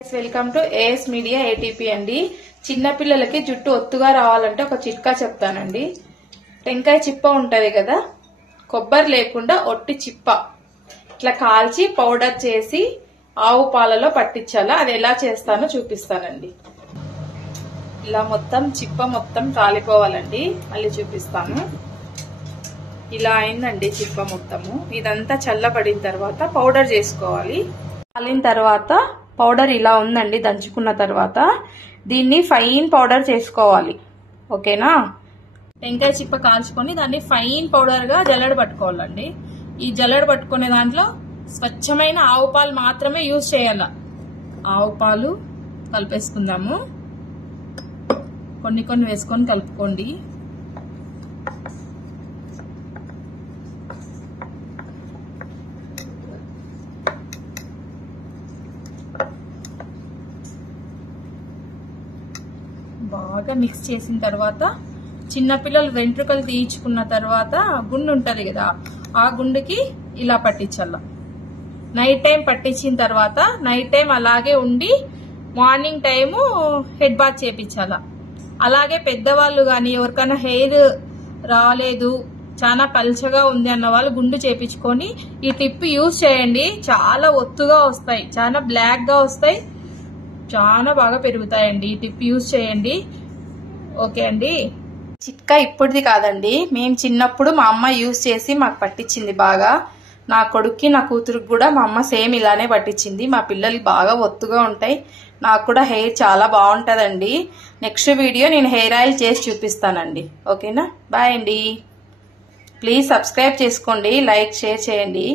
Welcome to AS media ATP అండి. చిన్న పిల్లలకి జుట్టు ఒత్తుగా రావాలంటే ఒక చిట్కా చెప్తానండి. టెంకాయ చిప్ప ఉంటది కదా, కొబ్బరి లేకుండా ఒట్టి చిప్ప ఇట్లా కాల్చి పౌడర్ చేసి ఆవు పాలలో పట్టించాలా. అది ఎలా చేస్తానో చూపిస్తానండి. ఇలా మొత్తం చిప్ప మొత్తం కాలిపోవాలండి. మళ్ళీ చూపిస్తాను. ఇలా అయిందండి చిప్ప మొత్తము. ఇదంతా చల్లబడిన తర్వాత పౌడర్ చేసుకోవాలి. కాలిన తర్వాత పౌడర్ ఇలా ఉందండి. దంచుకున్న తర్వాత దీన్ని ఫైన్ పౌడర్ చేసుకోవాలి. ఓకేనా? టెంకాయ చిప్ప కాల్చుకొని దాన్ని ఫైన్ పౌడర్ గా జల్లెడ పట్టుకోవాలండి. ఈ జల్లెడ పట్టుకునే దాంట్లో స్వచ్ఛమైన ఆవు పాలు మాత్రమే యూజ్ చేయాల. ఆవు పాలు కలిపేసుకుందాము. కొన్ని కొన్ని వేసుకొని కలుపుకోండి. బాగా మిక్స్ చేసిన తర్వాత చిన్నపిల్లలు వెంట్రుకలు తీయించుకున్న తర్వాత గుండు ఉంటది కదా, ఆ గుండుకి ఇలా పట్టించాల. నైట్ టైం పట్టించిన తర్వాత నైట్ టైం అలాగే ఉండి మార్నింగ్ టైము హెడ్ బాత్ చేపించాల. అలాగే పెద్దవాళ్ళు గాని ఎవరికైనా హెయిర్ రాలేదు, చాలా పల్చగా ఉంది అన్న వాళ్ళు గుండు చేపించుకొని ఈ టిప్ యూజ్ చేయండి. చాలా ఒత్తుగా వస్తాయి, చాలా బ్లాక్ గా వస్తాయి, చాలా బాగా పెరుగుతాయండి. ఈ టిప్ యూజ్ చేయండి. ఓకే అండి. చిట్కా ఇప్పుడుది కాదండి, మేము చిన్నప్పుడు మా అమ్మ యూజ్ చేసి మాకు పట్టించింది బాగా. నా కొడుక్కి నా కూతురుకి కూడా మా అమ్మ సేమ్ ఇలానే పట్టించింది. మా పిల్లలకి బాగా ఒత్తుగా ఉంటాయి. నాకు కూడా హెయిర్ చాలా బాగుంటుందండి. నెక్స్ట్ వీడియో నేను హెయిర్ ఆయిల్ చేసి చూపిస్తానండి. ఓకేనా? బాయ్ అండి. ప్లీజ్ సబ్స్క్రైబ్ చేసుకోండి, లైక్ షేర్ చేయండి.